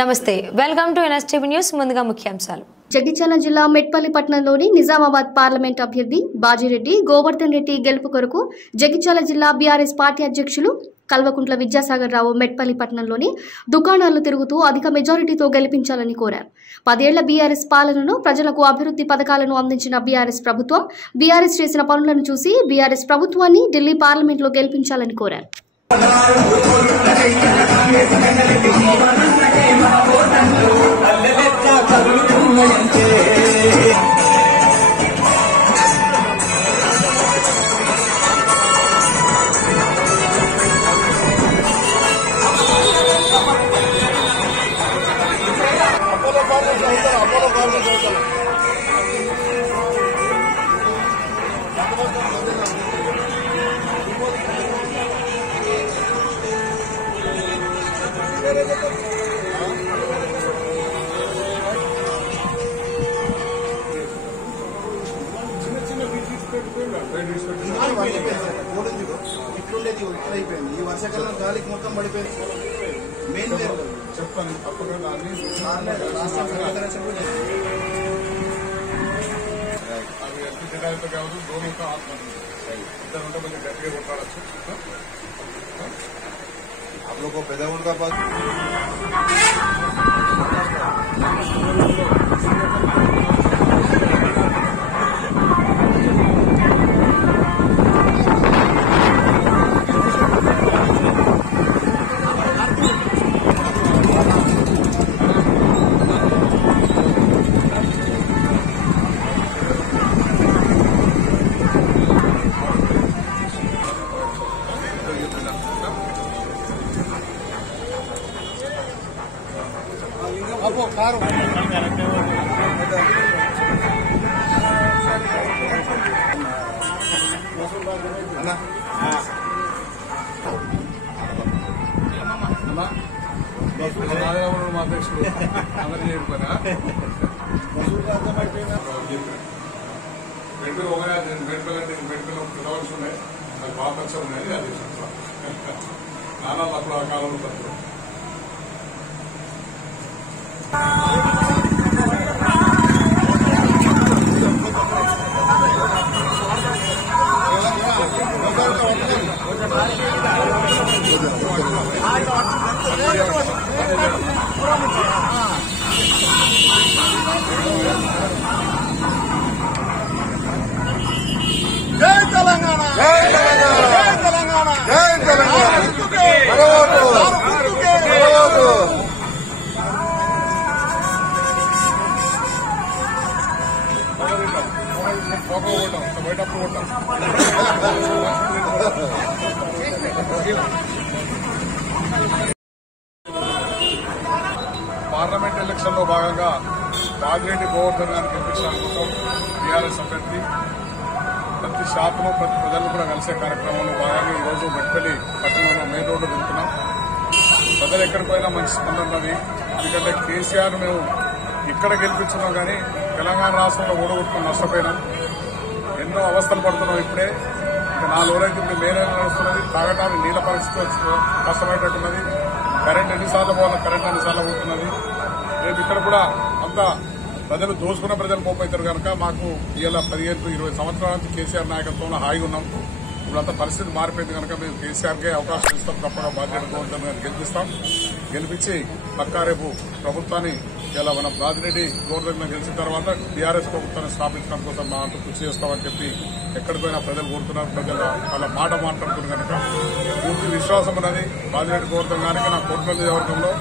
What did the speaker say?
నమస్తే welcome to NSTV news ముందుగా ముఖ్యాంశాలు జగిత్యాల జిల్లా మెట్పల్లి పట్టణంలోని నిజామాబాద్ పార్లమెంట్ అభ్యర్థి బాజిరెడ్డి గోవర్ధన్ రెడ్డి గెలుపు కొరకు జగిత్యాల జిల్లా బీఆర్ఎస్ పార్టీ అధ్యక్షులు కల్వకుంట్ల విద్యాసాగర్ రావు మెట్పల్లి పట్టణంలోని దుకాణాలు తిరుగుతూ అధిక మెజారిటీతో గెలిపించాలని కోరారు. 10 ఏళ్ల బీఆర్ఎస్ పాలనను ప్రజలకు అభివృద్ధి పథకాలను అందించిన బీఆర్ఎస్ ప్రభుత్వం బీఆర్ఎస్ చేసిన పనులను చూసి బీఆర్ఎస్ ప్రభుత్వాన్ని ఢిల్లీ పార్లమెంట్లో గెలిపించాలని కోరారు. ఈ వర్షాకాలం గాలికి మొత్తం పడిపోయింది. మెయిన్ చెప్తాను తప్పకుండా అవి ఎస్పీ జనాలతో కావచ్చు ధోనితో ఆత్మహత్య ఇద్దరు ఉంటే మళ్ళీ గట్టిగా కొట్టాడచ్చు. आप लोग को पैदा उनका पास కారు మా అధ్యక్షుడు అందరూ చేయకపోయినా మెడికల్ ఒకటే మెడికల్ పిలవాల్సి ఉన్నాయి. అది బాగా ఖర్చు ఉన్నాయి. అది నాన్న అప్పుడు ఆ కాలంలో తక్కువ జై తెలంగాణ జై తెలంగాణ జై తెలంగాణ పార్లమెంట్ ఎలక్షన్ లో భాగంగా బాజిరెడ్డి గోవర్ధన్ గారిని గెలిపించడం కోసం టీఆర్ఎస్ అభ్యర్థి ప్రతి షాపులో ప్రతి ప్రజలు కూడా కలిసే కార్యక్రమంలో భాగంగా ఈరోజు మెట్పల్లి పట్టణంలో మెయిన్ రోడ్డు తిరుగుతున్నాం. ప్రజలు ఎక్కడికి పోయినా మంచి స్పందన ఉన్నది. ఎందుకంటే కేసీఆర్ మేము ఇక్కడ గెలిపించున్నాం కానీ తెలంగాణ రాష్ట్రంలో ఓడగొట్టుకుని నష్టపోయినాం. ఎన్నో అవస్థలు పడుతున్నాం. ఇప్పుడే ఇంకా 4 రోజులైతే ఇప్పుడు మే నెల నడుస్తున్నది. తాగటానికి నీళ్ల పరిస్థితి కష్టమయ్యేటట్టున్నది. కరెంట్ ఎన్నిసార్లు పోవాలో కరెంట్ అన్నిసార్లు పోతున్నది. రేపు ఇక్కడ కూడా అంతా ప్రజలు దోచుకున్న ప్రజలు పోపవుతారు కనుక మాకు ఇవాళ 15-20 సంవత్సరాల నుంచి కేసీఆర్ నాయకత్వంలో హాయిగా ఉన్నాం. ఇప్పుడంతా పరిస్థితి మారిపోయింది కనుక మేము కేసీఆర్కే అవకాశం ఇస్తాం. తప్పగా బాధ్యత గోవర్ధన్ గారిని గెలిపిస్తాం. గెలిపించి పక్కా రేపు ప్రభుత్వాన్ని ఇలా మనం బాజిరెడ్డి గోవర్ధన్ గారిని గెలిచిన తర్వాత టీఆర్ఎస్ ప్రభుత్వాన్ని స్థాపించడం కోసం మా అంతా కృషి చేస్తామని చెప్పి ఎక్కడికైనా ప్రజలు కోరుతున్నారు. ప్రజల వాళ్ళ మాట మాట్లాడుతున్నారు కనుక పూర్తి విశ్వాసం ఉన్నది. బాజిరెడ్డి గోవర్ధన్ గారికి నా కోట్ల నియోజకవర్గంలో